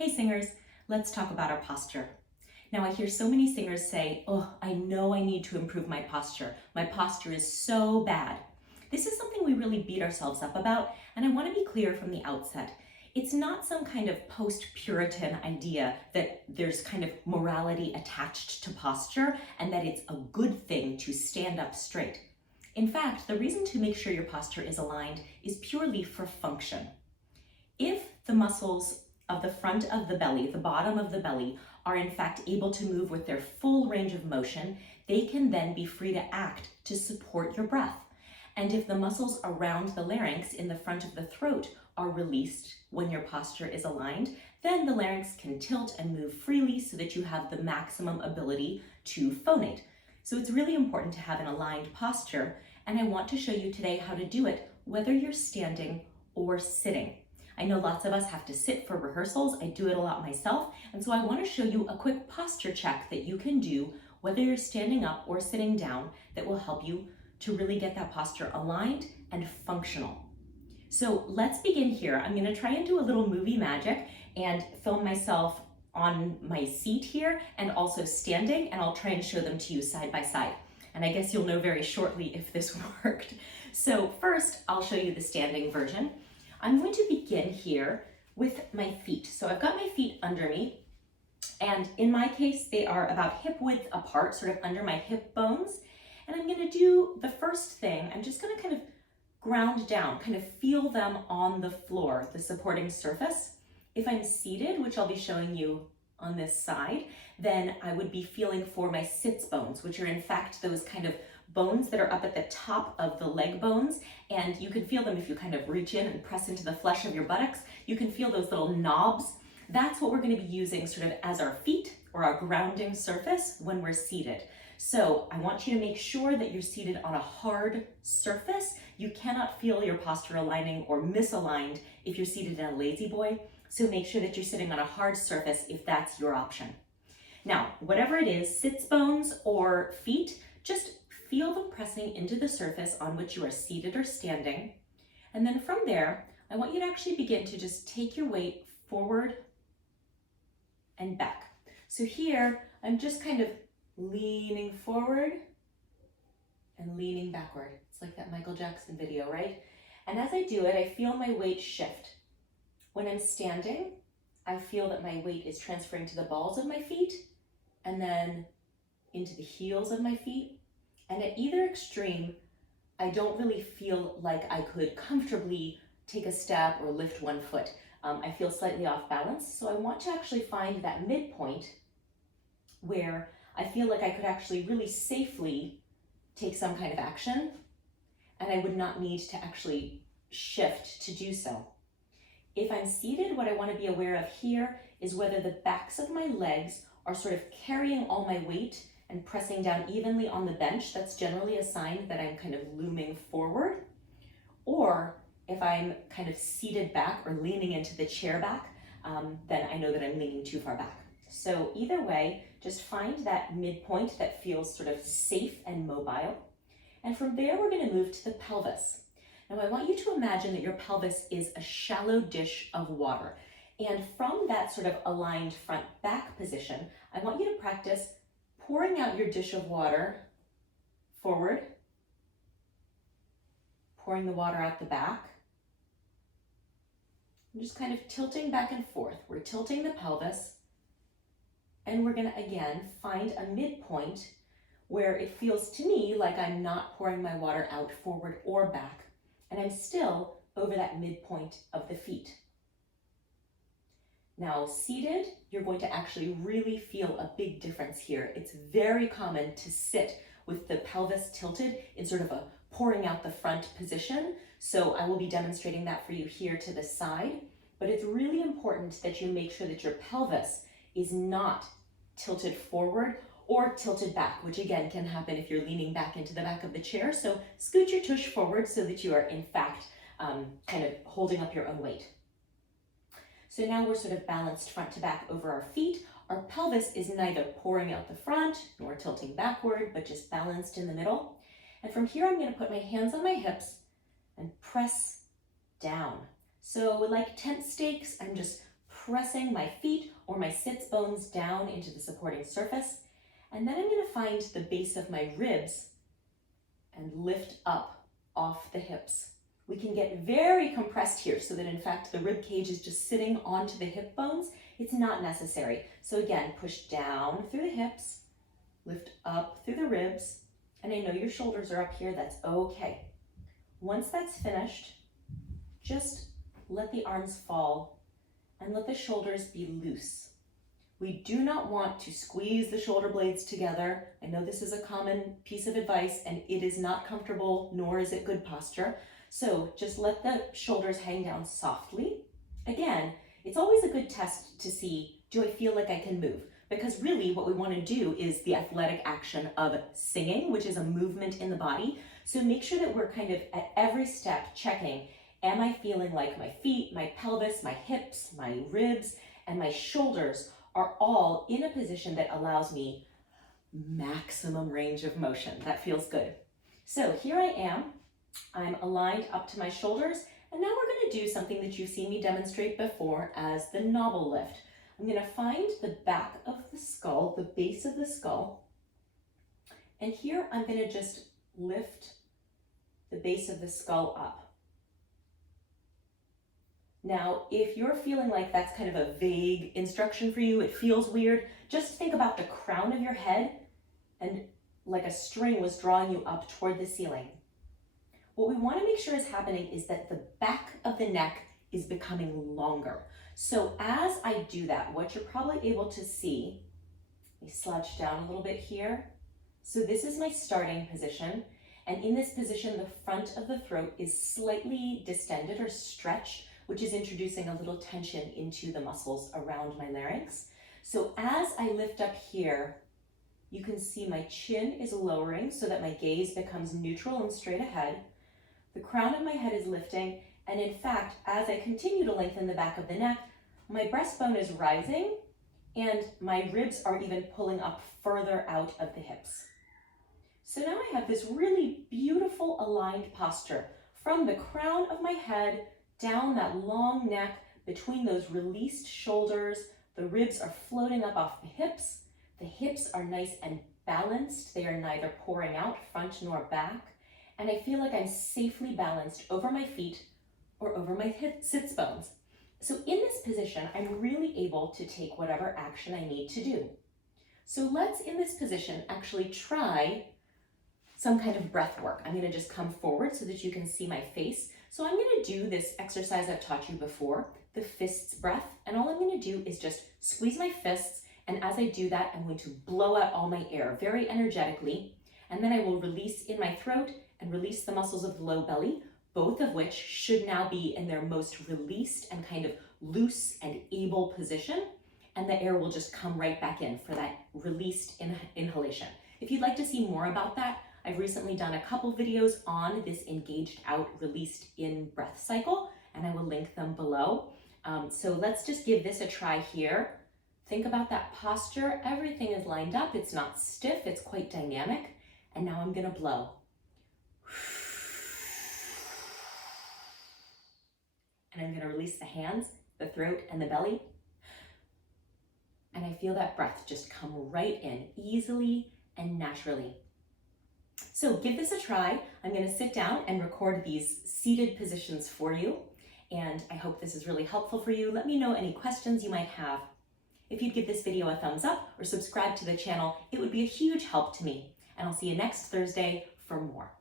Hey singers, let's talk about our posture. Now I hear so many singers say, oh, I know I need to improve my posture. My posture is so bad. This is something we really beat ourselves up about, and I want to be clear from the outset. It's not some kind of post-Puritan idea that there's kind of morality attached to posture and that it's a good thing to stand up straight. In fact, the reason to make sure your posture is aligned is purely for function. If the muscles of the front of the belly, the bottom of the belly, are in fact able to move with their full range of motion, they can then be free to act to support your breath. And if the muscles around the larynx in the front of the throat are released when your posture is aligned, then the larynx can tilt and move freely so that you have the maximum ability to phonate. So it's really important to have an aligned posture, and I want to show you today how to do it whether you're standing or sitting. I know lots of us have to sit for rehearsals. I do it a lot myself. And so I want to show you a quick posture check that you can do whether you're standing up or sitting down that will help you to really get that posture aligned and functional. So let's begin here. I'm going to try and do a little movie magic and film myself on my seat here and also standing, and I'll try and show them to you side by side. And I guess you'll know very shortly if this worked. So first, I'll show you the standing version. I'm going to begin here with my feet. So I've got my feet under me, and in my case, they are about hip width apart, sort of under my hip bones. And I'm going to do the first thing, I'm just going to kind of ground down, kind of feel them on the floor, the supporting surface. If I'm seated, which I'll be showing you on this side, then I would be feeling for my sitz bones, which are in fact those kind of bones that are up at the top of the leg bones, and you can feel them if you kind of reach in and press into the flesh of your buttocks. You can feel those little knobs. That's what we're going to be using sort of as our feet or our grounding surface when we're seated. So I want you to make sure that you're seated on a hard surface. You cannot feel your posture aligning or misaligned if you're seated in a lazy boy. So make sure that you're sitting on a hard surface if that's your option. Now, whatever it is, sitz bones or feet, just feel them pressing into the surface on which you are seated or standing. And then from there, I want you to actually begin to just take your weight forward and back. So here, I'm just kind of leaning forward and leaning backward. It's like that Michael Jackson video, right? And as I do it, I feel my weight shift. When I'm standing, I feel that my weight is transferring to the balls of my feet and then into the heels of my feet. And at either extreme, I don't really feel like I could comfortably take a step or lift one foot. I feel slightly off balance. So I want to actually find that midpoint where I feel like I could actually really safely take some kind of action, and I would not need to actually shift to do so. If I'm seated, what I want to be aware of here is whether the backs of my legs are sort of carrying all my weight and pressing down evenly on the bench. That's generally a sign that I'm kind of looming forward. Or if I'm kind of seated back or leaning into the chair back, then I know that I'm leaning too far back. So either way, just find that midpoint that feels sort of safe and mobile. And from there, we're going to move to the pelvis. Now I want you to imagine that your pelvis is a shallow dish of water. And from that sort of aligned front back position, I want you to practice pouring out your dish of water forward, pouring the water out the back, and just kind of tilting back and forth. We're tilting the pelvis, and we're going to again find a midpoint where it feels to me like I'm not pouring my water out forward or back, and I'm still over that midpoint of the feet. Now, seated, you're going to actually really feel a big difference here. It's very common to sit with the pelvis tilted in sort of a pouring out the front position. So I will be demonstrating that for you here to the side, but it's really important that you make sure that your pelvis is not tilted forward or tilted back, which again can happen if you're leaning back into the back of the chair. So scoot your tush forward so that you are in fact kind of holding up your own weight. So now we're sort of balanced front to back over our feet. Our pelvis is neither pouring out the front nor tilting backward, but just balanced in the middle. And from here, I'm going to put my hands on my hips and press down. So like tent stakes, I'm just pressing my feet or my sits bones down into the supporting surface. And then I'm going to find the base of my ribs and lift up off the hips. We can get very compressed here so that in fact the rib cage is just sitting onto the hip bones. It's not necessary. So again, push down through the hips, lift up through the ribs, and I know your shoulders are up here, that's okay. Once that's finished, just let the arms fall and let the shoulders be loose. We do not want to squeeze the shoulder blades together. I know this is a common piece of advice and it is not comfortable, nor is it good posture. So just let the shoulders hang down softly. Again, it's always a good test to see, do I feel like I can move? Because really what we want to do is the athletic action of singing, which is a movement in the body. So make sure that we're kind of at every step checking, am I feeling like my feet, my pelvis, my hips, my ribs, and my shoulders are all in a position that allows me maximum range of motion. That feels good. So here I am. I'm aligned up to my shoulders, and now we're going to do something that you've seen me demonstrate before as the knobble lift. I'm going to find the back of the skull, the base of the skull, and here I'm going to just lift the base of the skull up. Now, if you're feeling like that's kind of a vague instruction for you, it feels weird, just think about the crown of your head and like a string was drawing you up toward the ceiling. What we want to make sure is happening is that the back of the neck is becoming longer. So as I do that, what you're probably able to see, let me slouch down a little bit here. So this is my starting position. And in this position, the front of the throat is slightly distended or stretched, which is introducing a little tension into the muscles around my larynx. So as I lift up here, you can see my chin is lowering so that my gaze becomes neutral and straight ahead. The crown of my head is lifting, and in fact, as I continue to lengthen the back of the neck, my breastbone is rising, and my ribs are even pulling up further out of the hips. So now I have this really beautiful aligned posture from the crown of my head down that long neck between those released shoulders. The ribs are floating up off the hips. The hips are nice and balanced. They are neither pouring out front nor back. And I feel like I'm safely balanced over my feet or over my sits bones. So in this position, I'm really able to take whatever action I need to do. So let's, in this position, actually try some kind of breath work. I'm going to just come forward so that you can see my face. So I'm going to do this exercise I've taught you before, the fists breath. And all I'm going to do is just squeeze my fists. And as I do that, I'm going to blow out all my air very energetically. And then I will release in my throat and release the muscles of the low belly, both of which should now be in their most released and kind of loose and able position. And the air will just come right back in for that released inhalation. If you'd like to see more about that, I've recently done a couple videos on this engaged out, released in breath cycle, and I will link them below. So let's just give this a try here. Think about that posture. Everything is lined up. It's not stiff. It's quite dynamic. And now I'm going to blow. And I'm going to release the hands, the throat, and the belly. And I feel that breath just come right in easily and naturally. So give this a try. I'm going to sit down and record these seated positions for you. And I hope this is really helpful for you. Let me know any questions you might have. If you'd give this video a thumbs up or subscribe to the channel, it would be a huge help to me. And I'll see you next Thursday for more.